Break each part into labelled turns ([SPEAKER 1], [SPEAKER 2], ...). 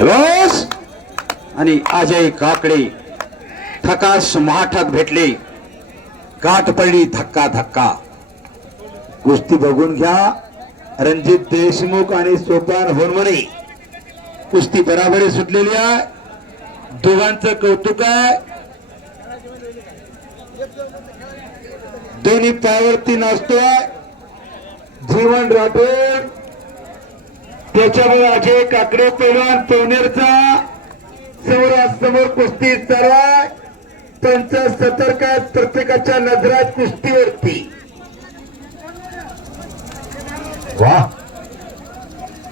[SPEAKER 1] रोज आणि अजय काकडे. थकाश महाठक भेटले. गाठ पडली धक्का धक्का.
[SPEAKER 2] कुस्ती बघून घ्या. रणजित देशमुख आणि सोपान होनमने. कुस्ती बराबरी सुटलेली आहे. दोघांचं कौतुक आहे. दोन्ही पायावरती नाचतोय. जीवन राठोड. त्याच्यामुळे अजय काकडे पैलवान पवनेरचा समोरासमोर कुस्ती चालवा त्यांचा सतर्क प्रत्येकाच्या नजरात कुस्तीवरती. वा.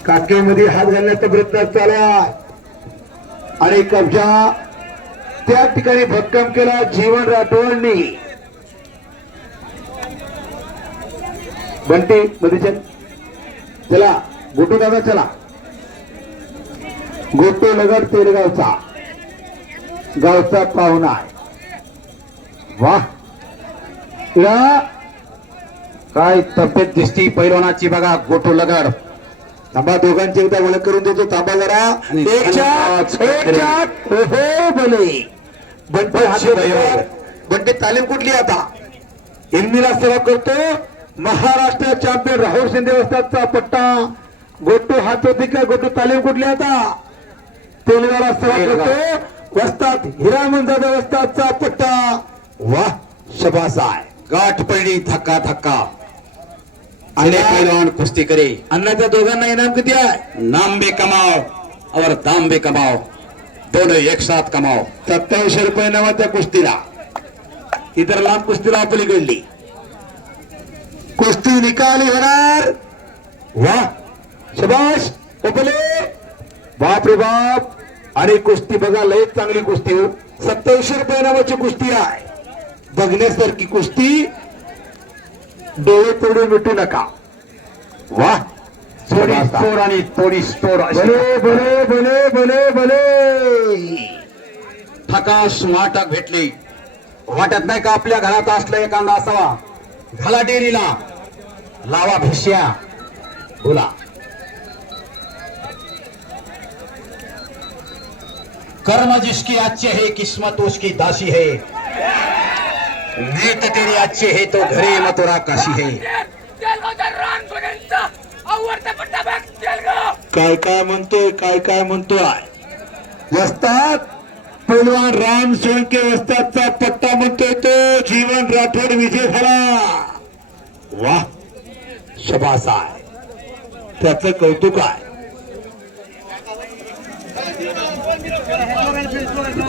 [SPEAKER 2] काकेमध्ये हात घालण्याचा प्रयत्न चालू आणि कब्जा. त्या ठिकाणी भक्कम केला जीवन राठोडनी. बंटी मध्ये चला. गोटू दादा चला. गोटू नगर तेलगावचा. गावचा पाहुणा आहे. वा
[SPEAKER 1] काय तब्येत दिसती पैलवानाची बघा गोटू लगड
[SPEAKER 2] थांबा दोघांची एकदा ओळख करून देतो. थांबा जरा. भले. बंटी तालीम कुठली आता? हिंदीला सेवा करतो. महाराष्ट्र चॅम्पियन राहुल शिंदे वस्तादचा पट्टा. गोटू हात होती का? गोटू तालीम कुठली आता? तेलगाला सेवा करतो. वस्ताद हिरामन जाधव वस्तादचा पट्टा. वा शबास आहे
[SPEAKER 1] गाठ पडली धक्का धक्का. आणि पैलवान कुस्ती करे.
[SPEAKER 2] अण्णाच्या दोघांना इनाम किती आहे?
[SPEAKER 1] नाम भी कमाओ और दाम भी कमाओ दोनों एक साथ कमाओ
[SPEAKER 2] सत्तावीसशे रुपये नावा त्या कुस्तीला. इतर लांब कुस्तीला पलीकडली कुस्ती निकाली होणार. वा शबाश ओपले बाप रे बाप! आणि कुस्ती बघा लय चांगली कुस्ती हो. सत्तावीसशे रुपये नावाची कुस्ती आहे. बघण्यासारखी कुस्ती डोळे तोडून मिटू नका. वा!
[SPEAKER 1] थोडी. स्टोर आणि थोडी स्टोर
[SPEAKER 2] भले भले भले भले भले!
[SPEAKER 1] थकाश वाटक भेटले. वाटत नाही का आपल्या घरात असला एखादा असावा? घाला डेरीला लावा भिष्या
[SPEAKER 2] बोला.
[SPEAKER 1] कर्म जिसकी अच्छे है किस्मत उसकी दासी है. नेत तेरी अच्छे है तो घरे मथुरा काशी है.
[SPEAKER 2] काय काय म्हणतोय काय काय म्हणतोय? वस्ताद पैलवान राम सोळके वस्तातचा पट्टा म्हणतोय तो जीवन राठोड विजय झाला. वा शबास आहे त्याचं कौतुक आहे.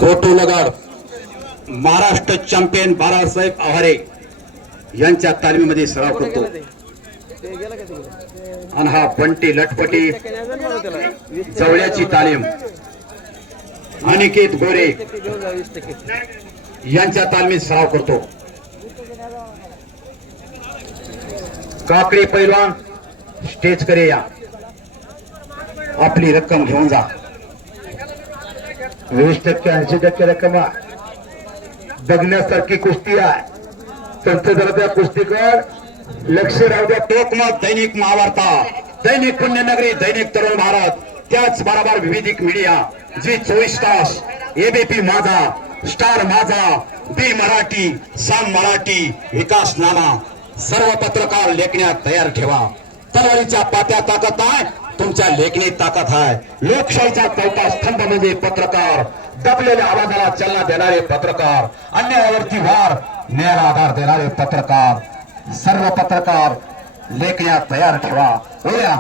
[SPEAKER 1] नगर महाराष्ट्र चॅम्पियन बाळासाहेब आव्हारे यांच्या तालमीमध्ये सराव करतो. आणि हा बंटी लटपटी जवळ्याची तालीम. अनिकेत गोरे यांच्या तालमीत सराव करतो. काकडे पैलवान स्टेज करे या आपली रक्कम घेऊन जा.
[SPEAKER 2] वीस टक्के ऐंशी टक्के रक्कम बघण्यासारखी कुस्ती आहे. त्यांचं जरा त्या कुस्तीकर लक्ष राहू द्या
[SPEAKER 1] दैनिक महावार्ता. दैनिक पुण्यनगरी दैनिक तरुण भारत. त्याच बरोबर विविधिक मीडिया जी चोवीस तास एबीपी माझा स्टार माझा बी मराठी साम मराठी विकास नामा. सर्व पत्रकार लेखण्यात तयार ठेवा. तलवारीच्या पात्या ताकद आहे. तुमच्या लेखणी ताकद आहे लोकशाहीचा चौथा स्तंभ म्हणजे पत्रकार. दबलेल्या आवाजाला चालना देणारे पत्रकार. अन्यायावरती वार न्यायाला आधार देणारे पत्रकार. सर्व पत्रकार लेखण्या तयार ठेवा. उद्या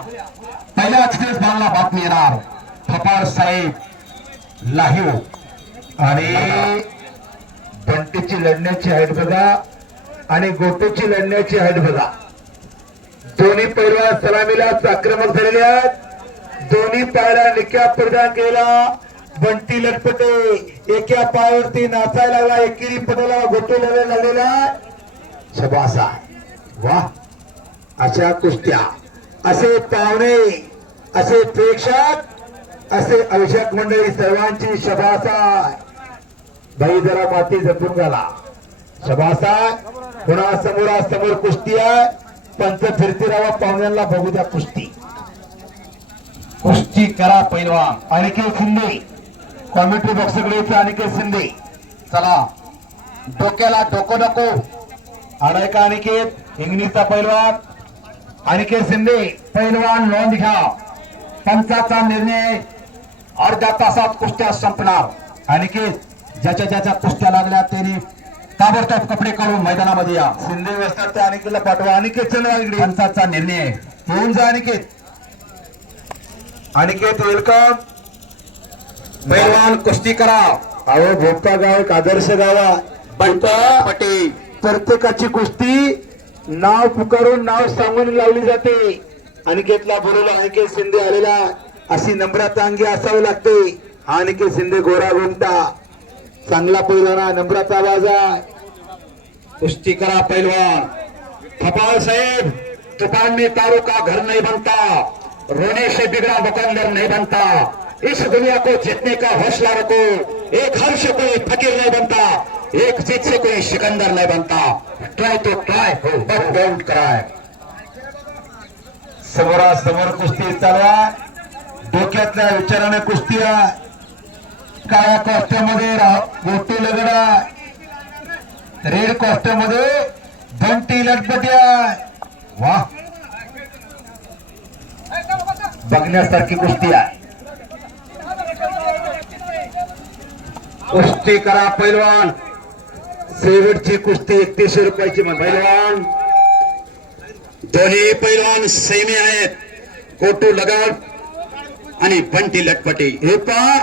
[SPEAKER 1] पहिल्याच दिवस मला बातमी येणार. फपार साहेब लाहीव.
[SPEAKER 2] आणि बंटीची लढण्याची हाईट बघा आणि गोटूची लढण्याची हाईट बघा. दोन्ही पैलवान सलामीला आक्रमक झालेले आहेत. दोन्ही पायाला निक्या प्रदान केला बंटी लटपटे एका पायावरती नाचायला लागला. एकेरी पदाला गोटो लागलेला शबासा वा अशा कुस्त्या असे पाहुणे असे प्रेक्षक असे अभिषेक मंडळी सर्वांची शबासा बाई जरा माती जपून झाला शबासा पुन्हा समोरासमोर कुस्ती आहे? पंच फिरती राहा पाहुण्यांना बघू द्या कुस्ती.
[SPEAKER 1] कुस्ती करा पैलवान.
[SPEAKER 2] अनिकेत शिंदे. कॉमेंट्री बॉक्सकडे अनिकेत शिंदे.
[SPEAKER 1] चला. डोक्याला डोकं नको.
[SPEAKER 2] आलाय का अनिकेत? इंग्लिशचा पैलवान. अनिकेत शिंदे
[SPEAKER 1] पैलवान नोंद घ्या. पंचाचा निर्णय अर्ध्या तासात कुस्त्या संपणार.
[SPEAKER 2] अनिकेत
[SPEAKER 1] ज्याच्या ज्याच्या कुस्त्या लागल्या त्यांनी ताबडतोब कपडे काढून मैदानामध्ये या.
[SPEAKER 2] शिंदे व्यवस्था त्या अनिकेतला पाठवा. अनिकेत
[SPEAKER 1] पंचाचा निर्णय.
[SPEAKER 2] येऊन जा अनिकेत. अनिकेत वेलकम.
[SPEAKER 1] पैलवान कुस्ती करा.
[SPEAKER 2] अहो भोपा गाव एक आदर्श गाव.
[SPEAKER 1] बंटा पटेल
[SPEAKER 2] प्रत्येकाची कुस्ती नाव पुकारून नाव सांगून लावली जाते. अनिकेतला बोलवलं अनिकेत शिंदे आलेला अशी नम्रता अंगी असावी लागते. हा अनिकेत शिंदे गोरा गुंटा चांगला पहिला नम्रता आवाज़ आहे.
[SPEAKER 1] कुस्ती करा पैलवान. थपाल साहेब दुकान में तारों का घर नहीं बनता. रोने से बिगड़ा दुकानदार नहीं बनता. इस दुनिया को जीतने का हौसला रखो. एक हर से कोई फकीर नहीं बनता. एक जीत से कोई सिकंदर नहीं बनता. ट्राय तो ट्राय हो, बट डोंट क्राय
[SPEAKER 2] समोरासमोर कुस्ती चालवा. डोक्यातल्या विचाराने कुस्ती आहे काळ्या कॉस्ट्यूममध्ये गोटी लगडा. रेड कॉस्ट्यूममध्ये घंटी लटपटी वा. बघण्यासारखी कुस्ती आहे. कुस्ती करा पैलवान. शेवटची कुस्ती एकतीसशे रुपयाची
[SPEAKER 1] पैलवान. दोन्ही पैलवान सेमी आहेत. कोटू लगाव आणि बंटी लटपटी.
[SPEAKER 2] हे पहा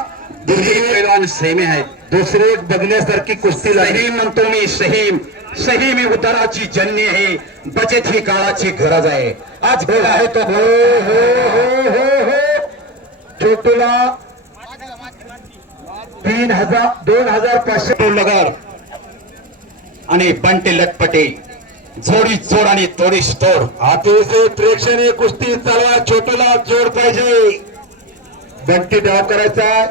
[SPEAKER 1] दोन्ही पैलवान सेमी आहेत
[SPEAKER 2] दुसरी एक बघण्यासारखी कुस्ती
[SPEAKER 1] सहीम म्हणतो मी सहीम सहीम ही उताराची जन्य आहे. बचत ही काळाची गरज आहे. आज वेळ आहे तो.
[SPEAKER 2] हो हो हो हो हो. छोटूला तीन हजार दोन हजार पाचशे
[SPEAKER 1] तो नगर आणि बंटी लटपटी. जोडी जोड आणि तोडीस तोड.
[SPEAKER 2] अतिशय प्रेक्षणीय कुस्ती चालवा छोटूला जोड पाहिजे. बंटी डाव करायचा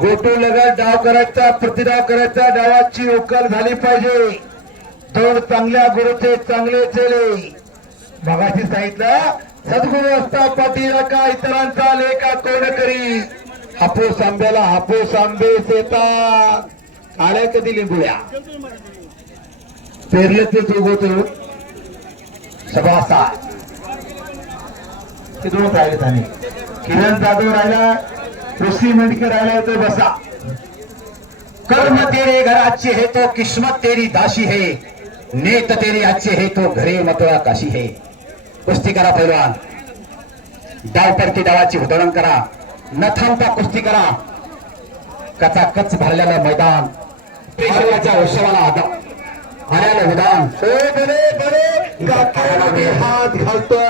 [SPEAKER 2] गोटू लगत डाव करायचा प्रतिडाव करायचा डावाची उकल झाली पाहिजे. दोन चांगल्या गुरुचे चांगले चेले. मगाशी सांगितलं सद्गुरु असता पाठीला का इतरांचा लेखा कोण करी. हापूस आंब्याला हापूस आंबे येतात आल्या कधी लिंबुळ्या पेरले ते उगवतो सभासा दोन राहिले त्याने किरण जाधव राहिला. ऋषी मेंढके आले होते बसा.
[SPEAKER 1] कर्म तेरे घराचे हे तो किस्मत तेरी दाशी हे. नेत तेरी आजचे हे तो घरे मतोळा काशी हे. कुस्ती करा पैलवान. डाव पडती डावाची उधळण करा. न थांबता कुस्ती करा. कचा कच भरलेलं मैदान. प्रेक्षकाच्या उत्सवाला आता आल्याला
[SPEAKER 2] उदान. हात घालतोय.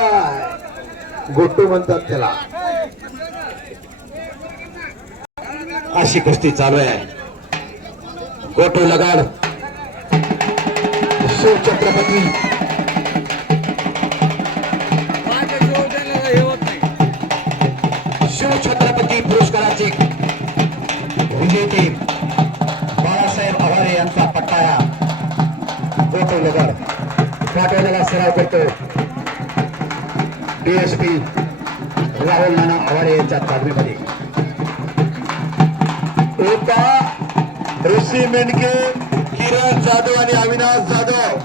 [SPEAKER 2] गोटू म्हणतात त्याला.
[SPEAKER 1] अशी कुस्ती चालू आहे. गोटू लगाड. शिवछत्रपती शिवछत्रपती पुरस्काराचे विजेते बाळासाहेब आवारे यांचा पट्टाया गोटू लगाड. पाठवलेला सराव करतो. डीएसपी राहुल नाना आवारे यांच्या तालमीमध्ये.
[SPEAKER 2] एका ऋषी मेंढके किरण जाधव आणि अविनाश जाधव.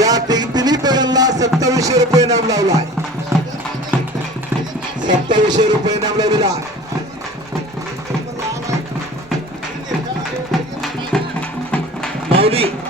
[SPEAKER 2] या तिन्ही पेरांना सत्तावीसशे रुपये नाम लावलाय. सत्तावीसशे रुपये नाम लावलेला मौली माऊली